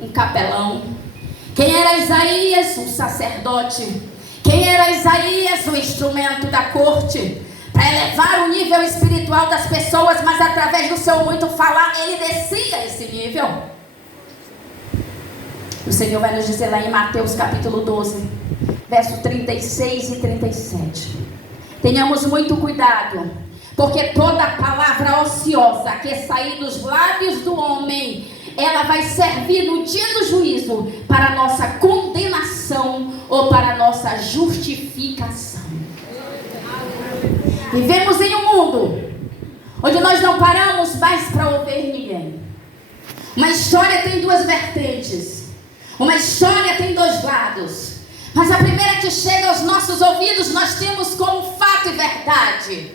um capelão. Quem era Isaías? Um sacerdote. Quem era Isaías? Um instrumento da corte, para elevar o nível espiritual das pessoas, mas através do seu muito falar, ele descia esse nível. O Senhor vai nos dizer lá em Mateus capítulo 12, verso 36 e 37. Tenhamos muito cuidado, porque toda palavra ociosa que sair dos lábios do homem, ela vai servir no dia do juízo para a nossa condenação ou para a nossa justificação. Vivemos em um mundo onde nós não paramos mais para ouvir ninguém. Uma história tem duas vertentes. Uma história tem dois lados. Mas a primeira que chega aos nossos ouvidos, nós temos como fato e verdade.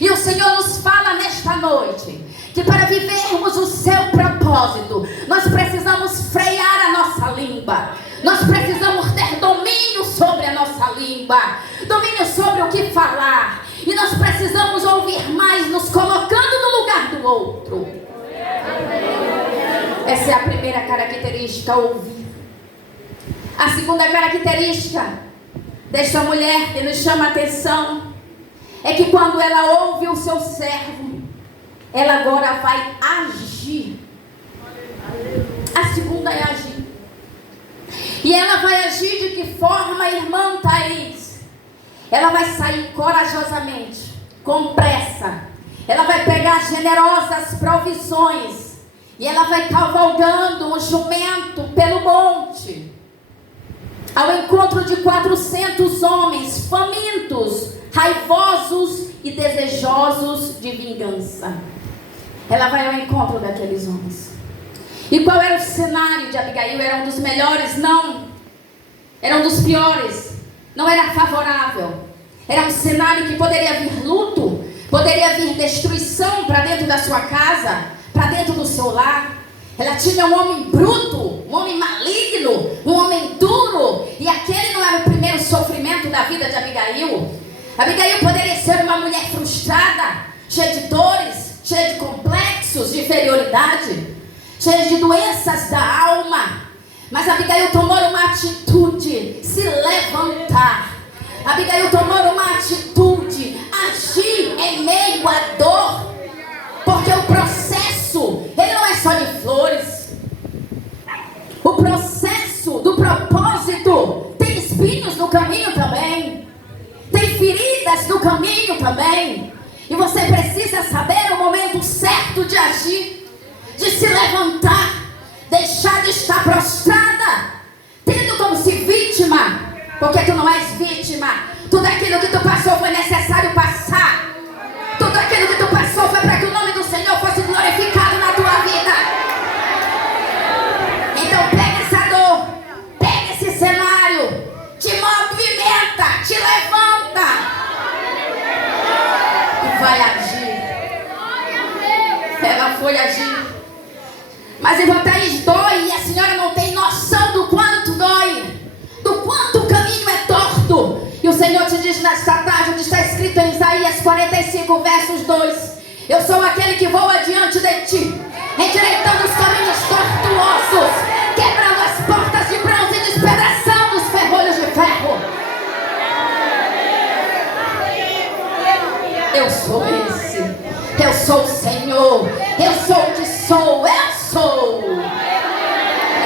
E o Senhor nos fala nesta noite que para vivermos o seu propósito, nós precisamos frear a nossa língua. Nós precisamos ter domínio sobre a nossa língua, domínio sobre o que falar. E nós precisamos ouvir mais, nos colocando no lugar do outro. Essa é a primeira característica, ouvir. A segunda característica desta mulher que nos chama a atenção é que quando ela ouve o seu servo, ela agora vai agir. A segunda é agir. E ela vai agir de que forma, irmã Thaís? Ela vai sair corajosamente, com pressa. Ela vai pegar generosas provisões. E ela vai cavalgando um jumento pelo monte, ao encontro de 400 homens famintos, raivosos e desejosos de vingança. Ela vai ao encontro daqueles homens. E qual era o cenário de Abigail? Era um dos melhores? Não. Era um dos piores. Não era favorável. Era um cenário que poderia vir luto, poderia vir destruição para dentro da sua casa, para dentro do seu lar. Ela tinha um homem bruto, um homem maligno, um homem duro. E aquele não era o primeiro sofrimento da vida de Abigail. Abigail poderia ser uma mulher frustrada, cheia de dores, cheia de complexos de inferioridade, cheia de doenças da alma. Mas Abigail tomou uma atitude, se levantar. Abigail tomou uma atitude, agir em meio à dor. Porque o processo, ele não é só de flores. O processo do propósito tem espinhos no caminho também. Tem feridas no caminho também. E você precisa saber o momento certo de agir, de se levantar, deixar de estar prostrada, tendo como se vítima. Porque tu não és vítima. Tudo aquilo que tu passou foi necessário passar. Tudo aquilo que tu passou foi para que o nome do Senhor fosse glorificado na tua vida. Então pega essa dor, pega esse cenário, te movimenta, te levanta e vai agir. Ela foi agir. Mas em Thaís dói, e a senhora não tem noção do quanto dói, do quanto o caminho é torto. E o Senhor te diz nesta tarde, onde está escrito em Isaías 45, versos 2: eu sou aquele que voa diante de ti, endireitando os caminhos tortuosos, quebrando as portas de bronze e despedaçando os ferrolhos de ferro. Eu sou esse. Eu sou o Senhor. Eu sou o que sou. Eu sou.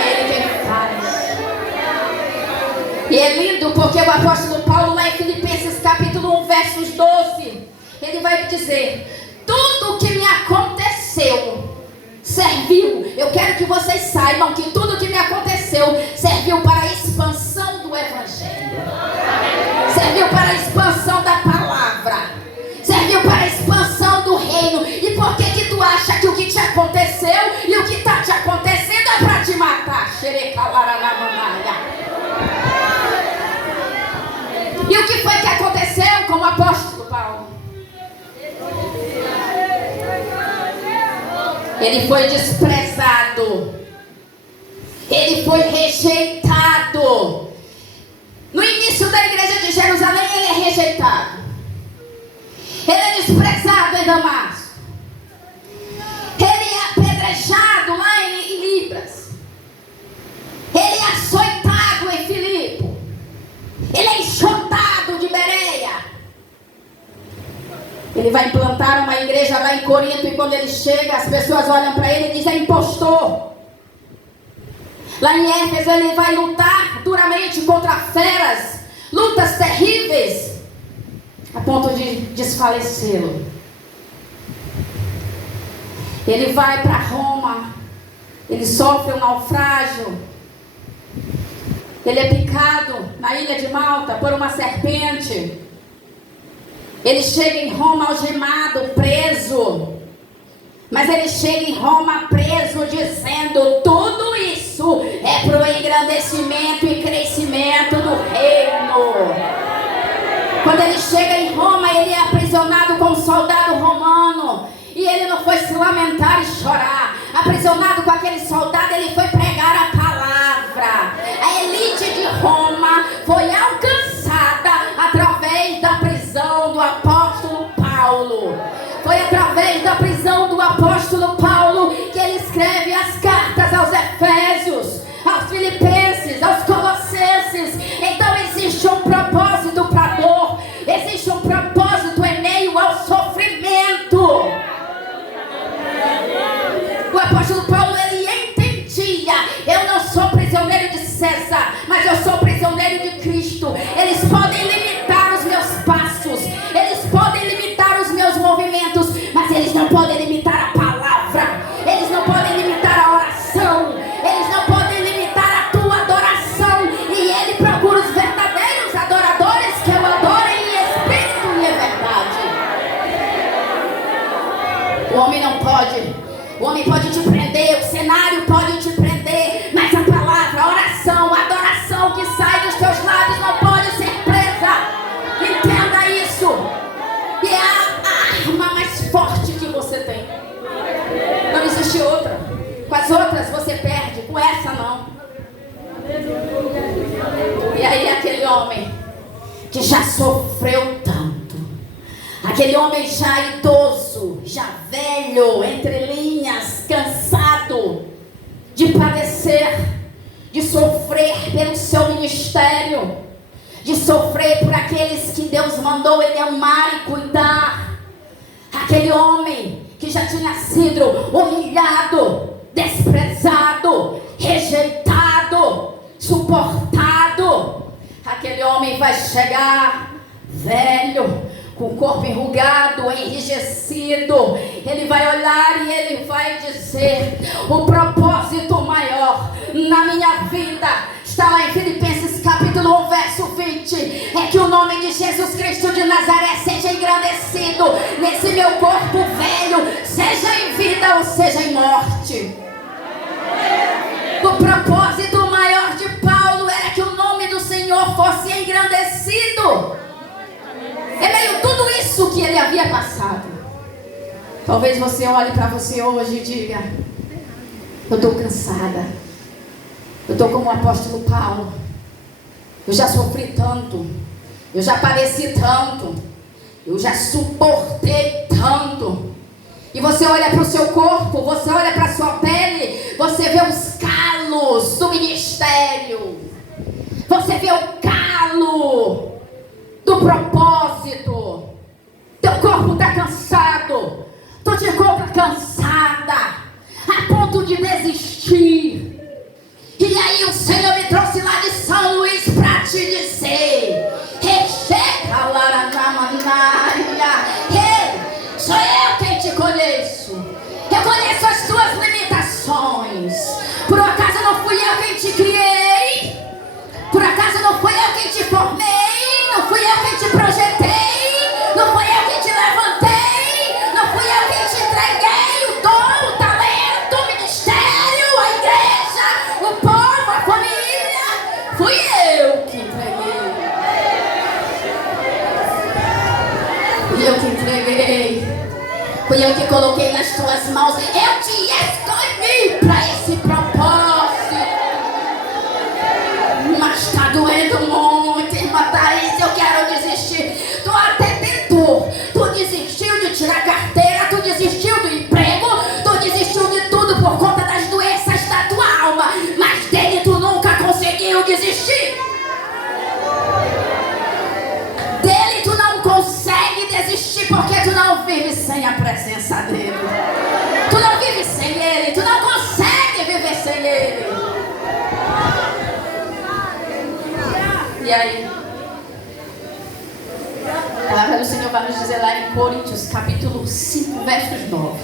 Ele quem faz. E é lindo porque o apóstolo Paulo, lá em Filipenses capítulo 1, versos 12, ele vai dizer: tudo o que me aconteceu serviu. Eu quero que vocês saibam que tudo o que me aconteceu serviu para a expansão do Evangelho, serviu para a expansão da palavra, serviu para a expansão do reino. E por que que tu acha que o que te aconteceu e o que está te acontecendo é para te matar? E o que foi que aconteceu com o apóstolo Paulo? Ele foi desprezado. Ele foi rejeitado. No início da igreja de Jerusalém, ele é rejeitado. Ele é desprezado em Damasco. Ele é apedrejado lá em Libras. Ele vai implantar uma igreja lá em Corinto e quando ele chega, as pessoas olham para ele e dizem: é impostor. Lá em Éfeso ele vai lutar duramente contra feras, lutas terríveis, a ponto de desfalecê-lo. Ele vai para Roma, ele sofre um naufrágio, ele é picado na ilha de Malta por uma serpente. Ele chega em Roma algemado, preso. Mas ele chega em Roma preso, dizendo: tudo isso é para o engrandecimento e crescimento do reino. Quando ele chega em Roma, ele é aprisionado com um soldado romano. E ele não foi se lamentar e chorar. Aprisionado com aquele soldado, ele foi pregar a palavra. A elite de Roma foi alcançada através da prisão do apóstolo Paulo. Foi através da prisão do apóstolo Paulo que ele escreve as cartas aos Efésios, aos Filipenses, aos Colossenses. Então existe um propósito para a dor, existe um propósito em meio ao sofrimento. O apóstolo Paulo, ele entendia: eu não sou prisioneiro de César, mas eu sou prisioneiro de Cristo. Eles podem limitar os meus passos, eles podem limitar os meus movimentos, mas eles não podem limitar a palavra, eles não podem limitar a oração, eles não podem limitar a tua adoração. E ele procura os verdadeiros adoradores que o adorem em espírito e em verdade. O homem não pode. O homem pode te prender, o cenário pode te prender, mas a palavra, a oração, a adoração que sai dos teus lábios não pode ser presa. Entenda isso. E é a arma mais forte que você tem. Não existe outra. Com as outras você perde, com essa não. E aí aquele homem que já sofreu tanto, aquele homem já idoso, já velho, entre linhas, cansado de padecer, de sofrer pelo seu ministério, de sofrer por aqueles que Deus mandou ele amar e cuidar. Aquele homem que já tinha sido humilhado, desprezado, rejeitado, suportado. Aquele homem vai chegar velho, com o corpo enrugado, enrijecido. Ele vai olhar e ele vai dizer: o propósito maior na minha vida está lá em Filipenses capítulo 1, verso 20. É que o nome de Jesus Cristo de Nazaré seja engrandecido nesse meu corpo velho, seja em vida ou seja em morte. O propósito maior de Paulo era que o nome do Senhor fosse engrandecido. É meio tudo isso que ele havia passado. Talvez você olhe para você hoje e diga: eu estou cansada. Eu estou como o apóstolo Paulo. Eu já sofri tanto. Eu já padeci tanto. Eu já suportei tanto. E você olha para o seu corpo, você olha para a sua pele, você vê os calos do ministério. Você vê o calo do propósito. Teu corpo está cansado. Tu te encontra cansada a ponto de desistir. E aí o Senhor me trouxe lá de São Luís para te dizer: sou eu quem te conheço. Eu conheço as tuas limitações. Por acaso não fui eu quem te criei? Por acaso não fui eu quem te formei? Não fui eu quem te projetei? Não fui eu quem te levantei? Não fui eu quem te entreguei o dom, o talento, o ministério, a igreja, o povo, a família? Fui eu que entreguei. Fui eu que entreguei. Fui eu que coloquei nas tuas mãos. Eu te escolhi para esse propósito. Mas tá doendo muito, irmã Thaís, eu quero desistir. Tu até tentou. Tu desistiu de tirar carteira, tu desistiu do emprego, tu desistiu de tudo por conta das doenças da tua alma. Mas dele tu nunca conseguiu desistir. Dele tu não consegue desistir porque tu não presença dele. Tu não vive sem ele, tu não consegue viver sem ele. E aí? A palavra do Senhor vai nos dizer lá em Coríntios, capítulo 5, versos 9,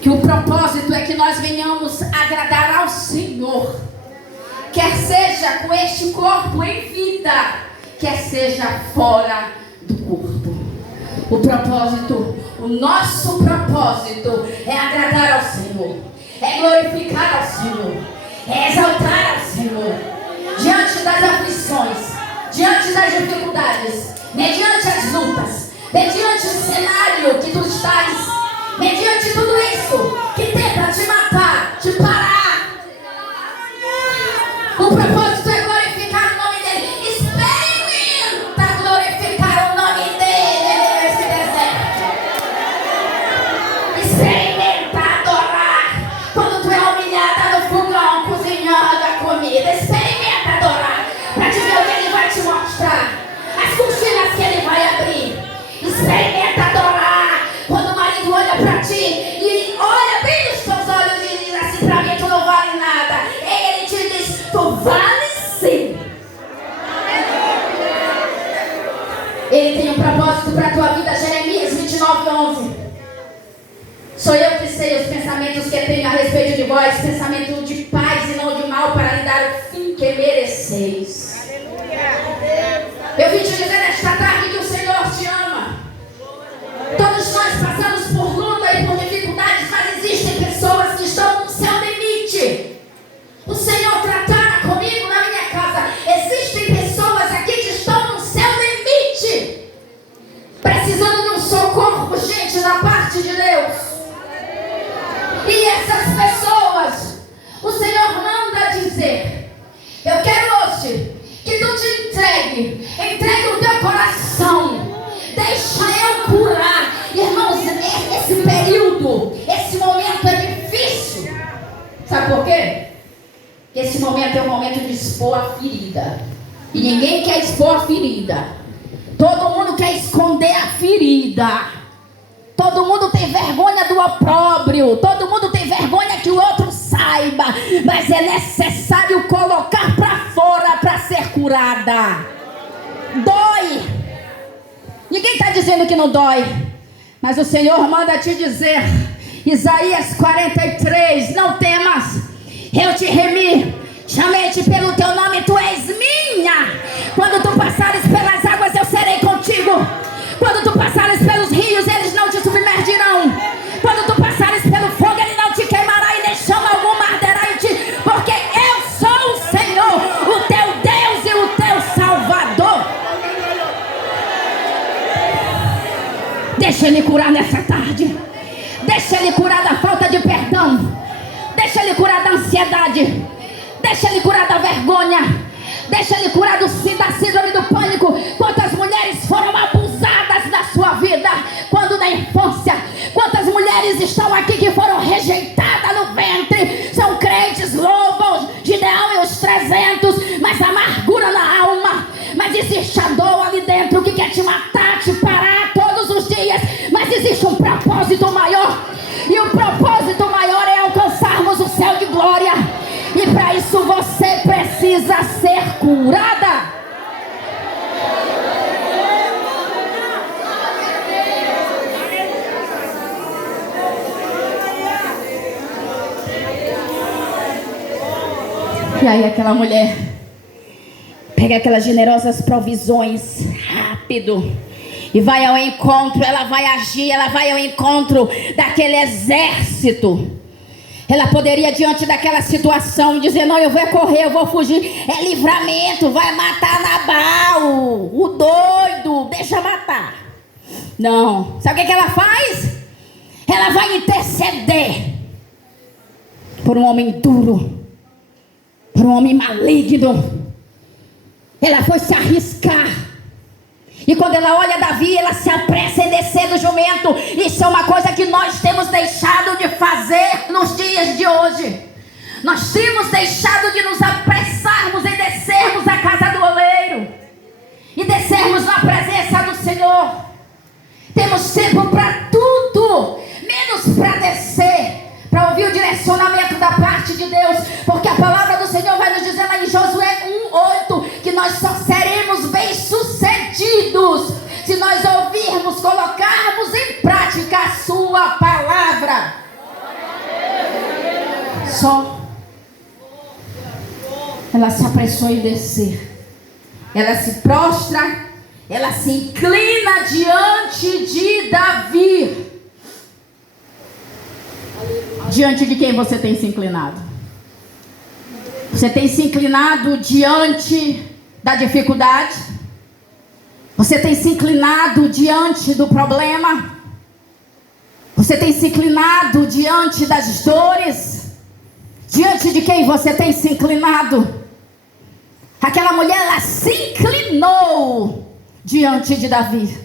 que o propósito é que nós venhamos agradar ao Senhor, quer seja com este corpo em vida, quer seja fora do corpo. O propósito, o nosso propósito é agradar ao Senhor, é glorificar ao Senhor, é exaltar ao Senhor, diante das aflições, diante das dificuldades, mediante as lutas, mediante o cenário que tu estás, mediante tudo isso que tenta te matar, te parar. O propósito é glorificar o nome dele. Experimenta glorificar o nome dele nesse deserto. Experimenta adorar quando tu é humilhada no fogão cozinhando a comida. Experimenta adorar para te ver o que ele vai te mostrar, as cortinas que ele vai abrir. Experimenta adorar quando o marido olha para ti e olha bem nos teus olhos e diz assim: para mim tu não vale nada. E ele te diz: tu vale sim. Ele tem um propósito para a tua vida. Jeremias 29:11. Sou eu que sei os pensamentos que tenho a respeito de vós, pensamento de paz e não de mal, para lhe dar o fim que mereceis. Eu vim te dizer nesta tarde que o Senhor te ama. Todos nós passamos por luta e por dificuldades, mas existem pessoas que estão no seu limite. O Senhor tratara comigo na minha casa. Existem pessoas aqui que estão no seu limite, precisando de um socorro, gente, da parte de Deus. E essas pessoas, o Senhor manda dizer: eu quero hoje que tu te entregue o teu coração, deixa eu curar. Irmãos, esse período, esse momento é difícil. Sabe por quê? Esse momento é o momento de expor a ferida. E ninguém quer expor a ferida. Todo mundo quer esconder a ferida. Todo mundo tem vergonha do opróbrio. Todo mundo tem vergonha que o outro saiba. Mas é necessário colocar para fora para ser curada. Dói. Ninguém está dizendo que não dói. Mas o Senhor manda te dizer, Isaías 43, não temas, eu te remi, chamei-te pelo teu nome, tu és minha. Quando tu passares pelas águas, eu serei contigo. Quando tu passares pelos rios, eles não te submergirão. Quando tu passares pelo fogo, ele não te queimará e nem chama alguma arderá em ti. Porque eu sou o Senhor, o teu Deus e o teu Salvador. Deixa ele curar nessa tarde. Deixa ele curar da falta de perdão. Deixa ele curar da ansiedade. Deixa ele curar da vergonha. Deixa ele curar da síndrome do pânico. Quantas mulheres foram abusadas na sua vida quando na infância? Quantas mulheres estão aqui que foram rejeitadas no ventre? São crentes, louvam Gideão e os 300, mas amargura na alma. Mas existe a dor ali dentro que quer te matar, te parar todos os dias. Mas existe um propósito maior. E o propósito maior é alcançarmos o céu de glória. E para isso você precisa ser curada. E aí aquela mulher pega aquelas generosas provisões rápido e vai ao encontro. Ela vai agir, ela vai ao encontro daquele exército. Ela poderia, diante daquela situação, dizer: não, eu vou correr, eu vou fugir. É livramento, vai matar Nabal, o doido, deixa matar. Não, sabe o que ela faz? Ela vai interceder por um homem duro, por um homem maligno. Ela foi se arriscar. E quando ela olha Davi, ela se apressa em descer do jumento. Isso é uma coisa que nós temos deixado de fazer nos dias de hoje. Nós temos deixado de nos apressarmos em descermos à casa do oleiro e descermos na presença do Senhor. Temos tempo para tudo só. Ela se apressou em descer. Ela se prostra. Ela se inclina diante de Davi. Diante de quem você tem se inclinado? Você tem se inclinado diante da dificuldade? Você tem se inclinado diante do problema? Você tem se inclinado diante das dores? Diante de quem você tem se inclinado? Aquela mulher, ela se inclinou diante de Davi.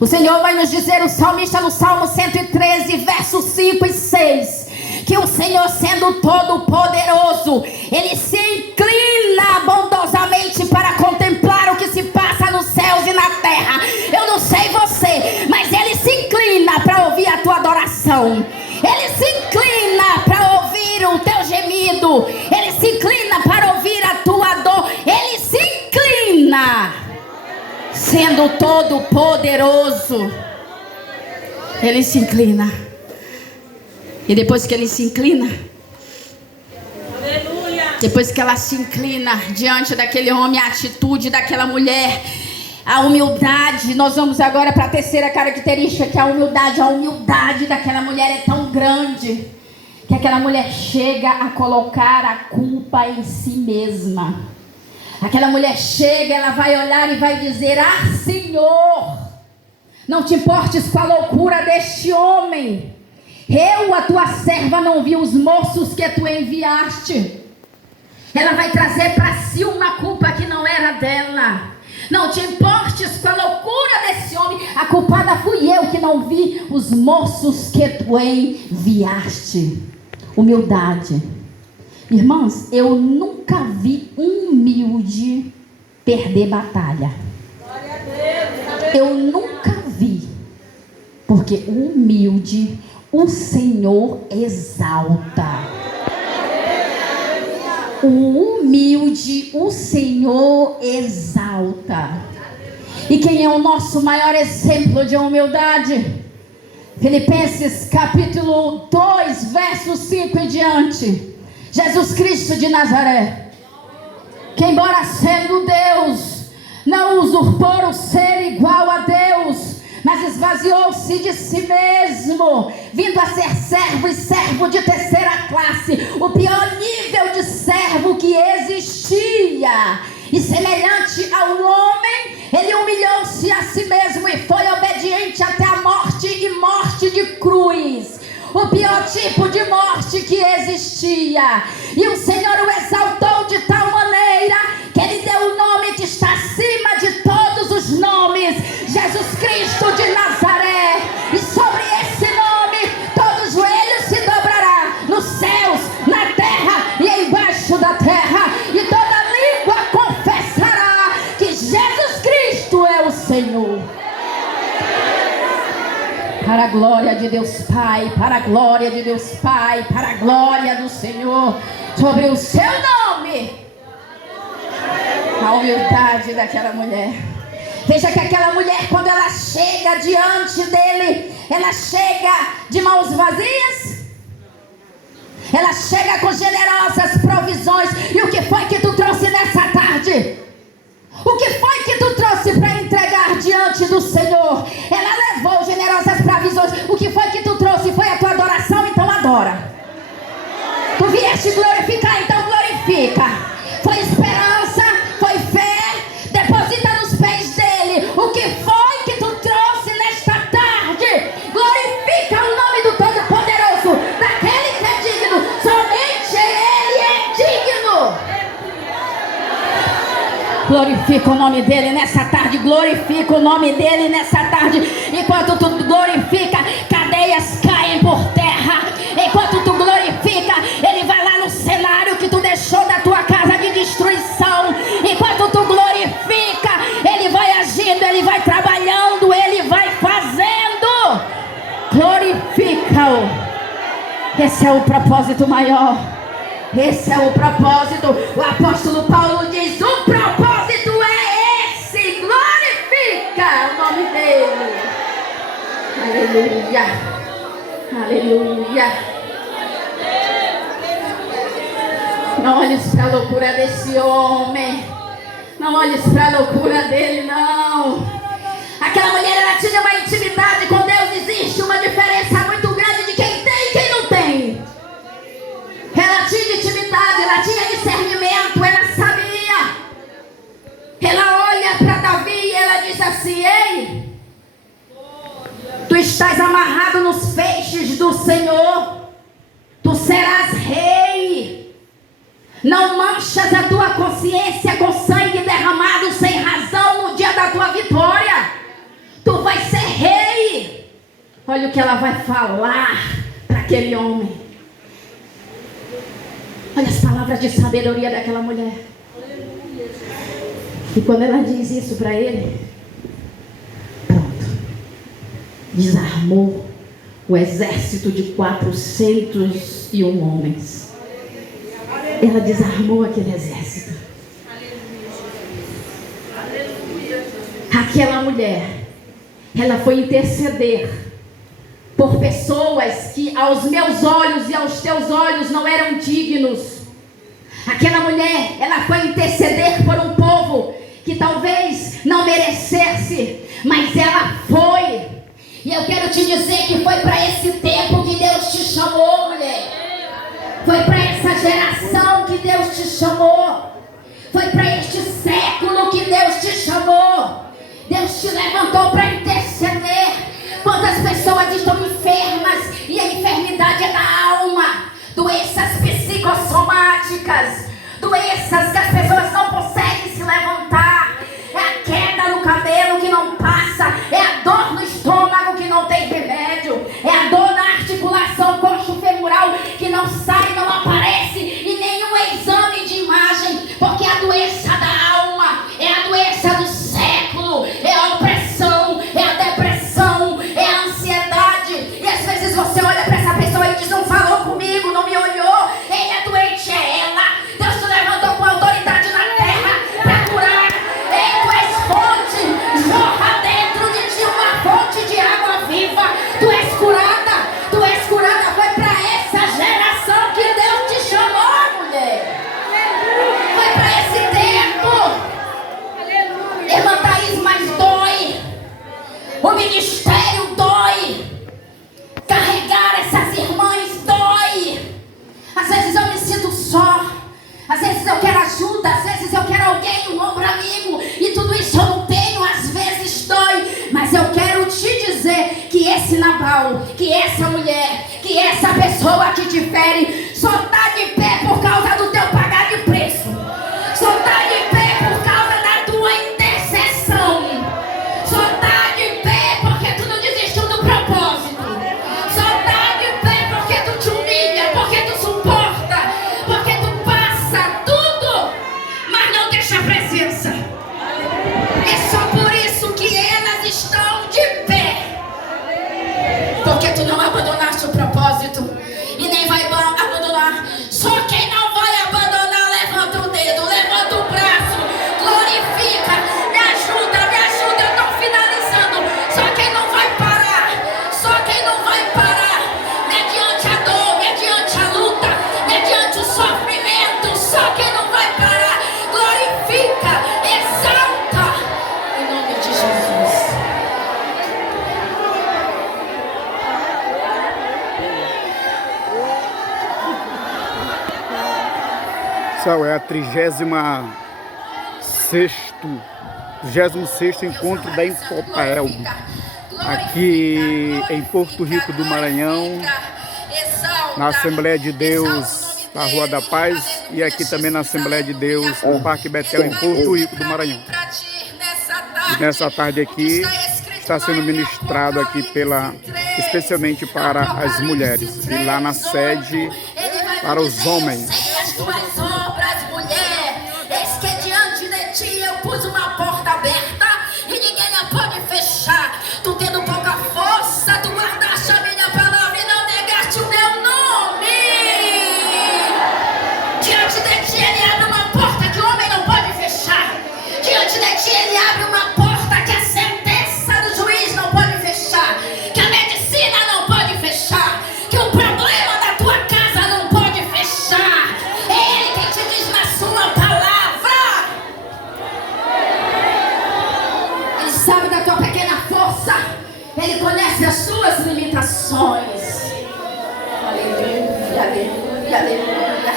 O Senhor vai nos dizer, o salmista no Salmo 113, versos 5 e 6, que o Senhor, sendo todo poderoso, Ele se inclina bondosamente para contemplar o que se passa nos céus e na terra. Eu não sei você, mas Ele se inclina para ouvir a tua adoração. Ele se inclina para ouvir o teu gemido. Ele se inclina para ouvir a tua dor. Ele se inclina, sendo todo poderoso. Ele se inclina. E depois que ele se inclina, depois que ela se inclina diante daquele homem, a atitude daquela mulher, a humildade. Nós vamos agora para a terceira característica, que é a humildade. A humildade daquela mulher é tão grande que aquela mulher chega a colocar a culpa em si mesma. Aquela mulher chega, ela vai olhar e vai dizer: ah, Senhor, não te importes com a loucura deste homem. Eu, a tua serva, não vi os moços que tu enviaste. Ela vai trazer para si uma culpa que não era dela. Não te importes com a loucura desse homem. A culpada fui eu que não vi os moços que tu enviaste. Humildade. Irmãos, eu nunca vi um humilde perder batalha. Eu nunca vi. Porque o humilde, o Senhor exalta. O humilde, o Senhor exalta. E quem é o nosso maior exemplo de humildade? Filipenses capítulo 2, versos 5 em diante. Jesus Cristo de Nazaré, que embora sendo Deus, não usurpou o ser igual a Deus, mas esvaziou-se de si mesmo, vindo a ser servo e servo de terceira classe, o pior nível de servo que existia. E semelhante ao homem, ele humilhou-se a si mesmo e foi obediente até a morte, e morte de cruz. O pior tipo de morte que existia. E o Senhor o exaltou de tal maneira que ele deu o nome que está acima de todos os nomes, Jesus Cristo de Nazaré. E sobre esse nome todo joelho se dobrará, nos céus, na terra e embaixo da terra, e toda língua confessará que Jesus Cristo é o Senhor. Para a glória de Deus Pai, para a glória de Deus Pai, para a glória do Senhor, sobre o seu nome. A humildade daquela mulher. Veja que aquela mulher, quando ela chega diante dele, ela chega de mãos vazias. Ela chega com generosas provisões. E o que foi que tu trouxe nessa tarde? O que foi que tu trouxe para entregar diante do Senhor? Ela levou generosas provisões. O que foi que tu trouxe? Foi a tua adoração, então adora. Tu vieste glorificar, então glorifica. Foi esperança, foi fé, deposita nos pés dele. O que foi que tu trouxe nesta tarde? Glorifica o nome do Todo-Poderoso, daquele que é digno. Somente ele é digno. Glorifica o nome dele nessa tarde. Glorifica o nome dele nessa tarde. Enquanto tu glorifica, cadeias caem por terra. Enquanto tu glorifica, ele vai lá no cenário que tu deixou da tua casa de destruição. Enquanto tu glorifica, ele vai agindo, ele vai trabalhando, ele vai fazendo. Glorifica-o. Esse é o propósito maior. Esse é o propósito. O apóstolo Paulo diz: o propósito é esse. Glorifica o nome dele. Aleluia. Aleluia. Não olhes para a loucura desse homem. Não olhes para a loucura dele, não. Aquela mulher, ela tinha uma intimidade com Deus. Existe uma diferença muito grande de quem tem e quem não tem. Ela tinha intimidade, ela tinha discernimento, ela sabia. Ela olha para Davi e ela diz assim: ei, tu estás amarrado nos feixes do Senhor, tu serás rei. Não manchas a tua consciência com sangue derramado sem razão no dia da tua vitória. Tu vais ser rei. Olha o que ela vai falar para aquele homem. Olha as palavras de sabedoria daquela mulher. E quando ela diz isso para ele, pronto, desarmou o exército de 401 homens. Ela desarmou aquele exército. Aquela mulher, ela foi interceder por pessoas que aos meus olhos e aos teus olhos não eram dignos. Aquela mulher, ela foi interceder por um povo que talvez não merecesse, mas ela foi. E eu quero te dizer que foi para esse tempo que Deus te chamou, mulher. Foi para essa geração que Deus te chamou. Foi para este século que Deus te chamou. Deus te levantou para interceder. Quantas pessoas estão enfermas e a enfermidade é da alma. Doenças psicossomáticas, doenças que as pessoas não conseguem se levantar. É a queda no cabelo que não passa, é a dor no estômago que não tem remédio, é a dor na articulação coxo-femoral que não sai, não aparece em nenhum exame de imagem, porque a doença da alma é a doença do século, é a opressão, é a depressão, é a ansiedade. E às vezes você olha para essa pessoa e diz: não falou comigo, não me olhou, ele é doente, é ela. Deus te levantou com autoridade na terra para curar. Ei, tu és fonte, jorra dentro de ti uma fonte de água viva. Tu és curada, tu és curada. Foi para essa geração que Deus te chamou, mulher. Foi para esse tempo. Irmã Thaís, mas dói. O ministério dói. Carregar essas irmãs dói. Às vezes eu me sinto só. Às vezes eu quero ajuda. Às vezes eu quero alguém, um ombro amigo. E tudo isso eu não tenho. Às vezes dói. Mas eu quero te dizer que esse Nabal, que essa mulher, que essa pessoa que te fere, só está de pé por causa do teu pagar de preço. Só está de pé por causa da tua intercessão. Só está de pé porque tu não desistiu do propósito. Só está de pé porque tu te humilha, porque tu suporta, porque tu passa tudo, mas não deixa a presença. É só por isso que elas estão de pé, porque tu não abandonaste o propósito e nem vai abandonar. Só quem não vai abandonar, levanta o dedo, levanta o braço, glorifica, me ajuda, eu estou finalizando. Só quem não vai parar, só quem não vai parar, mediante a dor, mediante a luta, mediante o sofrimento, só quem não vai parar, glorifica, exalta, em nome de Jesus. É a 36º encontro da Infopael, aqui em Porto Rico do Maranhão, na Assembleia de Deus, na Rua da Paz, e aqui também na Assembleia de Deus, no Parque Betel, em Porto Rico do Maranhão. E nessa tarde aqui, está sendo ministrado aqui especialmente para as mulheres, e lá na sede para os homens. Tuas obras, mulher, eis que diante de ti eu pus uma porta aberta e ninguém a pode fechar. Tu tendo pouca força, tu guardaste a minha palavra e não negaste o meu nome. Diante de ti ele abre uma porta que o homem não pode fechar. Diante de ti ele abre uma porta que a sentença do juiz não pode fechar, que a medicina não pode fechar, que o problema da tua casa não pode fechar. Ele aleluia.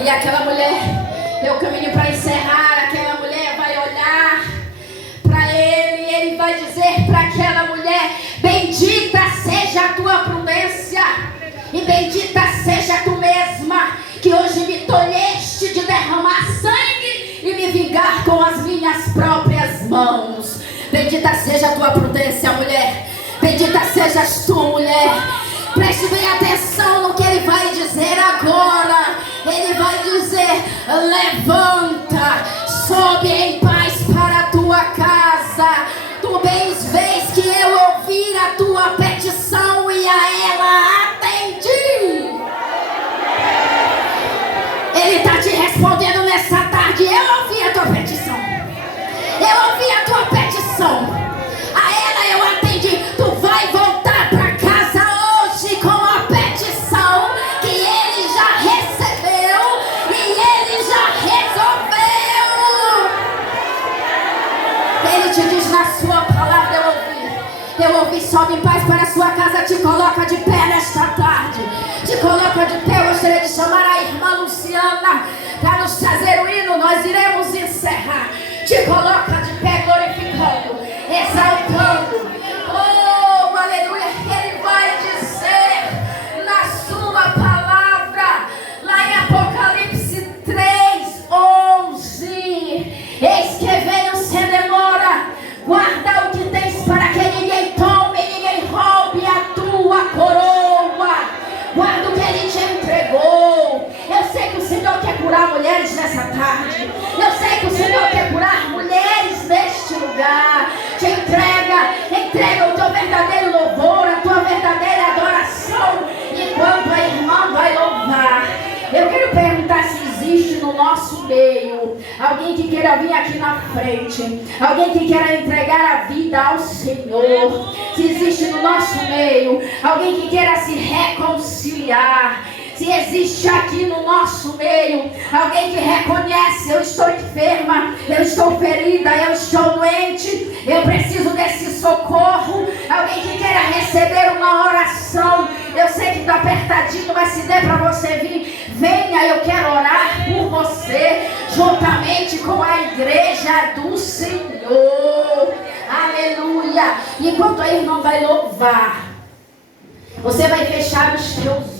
E aquela mulher, eu caminho para encerrar, aquela mulher vai olhar para ele e ele vai dizer para aquela mulher: bendita seja a tua prudência e bendita seja tu mesma, que hoje me tolheste de derramar sangue e me vingar com as minhas próprias mãos. Bendita seja a tua prudência, mulher. Bendita sejas tu, mulher. Preste bem atenção no que ele vai dizer agora. Ele vai dizer: levanta, sobe em paz para a tua casa. Tu bem vês que eu ouvi a tua petição e a ela atendi. Ele está te respondendo nessa tarde: eu ouvi a tua petição. Eu ouvi a tua petição. A ela eu atendi. Tu vai voltar para casa hoje com a petição que ele já recebeu e ele já resolveu. Ele te diz na sua palavra: eu ouvi, sobe em paz para a sua casa. Te coloca de pé nesta tarde. Te coloca de pé. Eu gostaria de chamar a irmã Luciana para nos trazer o hino. Nós iremos encerrar. Te coloca de pé, glorificando, exaltando. Oh, aleluia. Ele vai dizer na sua palavra, lá em Apocalipse 3:11: eis que venho sem demora. Guarda o que tens para que ninguém tome, ninguém roube a tua coroa. Guarda o que ele te entregou. Eu sei que o Senhor quer curar mulheres nessa tarde. Eu sei que o Senhor quer curar mulheres neste lugar. Te entrega o teu verdadeiro louvor, a tua verdadeira adoração, enquanto a irmã vai louvar. Eu quero perguntar se existe no nosso meio alguém que queira vir aqui na frente, alguém que queira entregar a vida ao Senhor. Se existe no nosso meio alguém que queira se reconciliar. Se existe aqui no nosso meio alguém que reconhece: eu estou enferma, eu estou ferida, eu estou doente, eu preciso desse socorro. Alguém que queira receber uma oração. Eu sei que está apertadinho, mas se der para você vir, venha, eu quero orar por você, juntamente com a igreja do Senhor. Aleluia. Enquanto a irmã vai louvar, você vai fechar os teus olhos.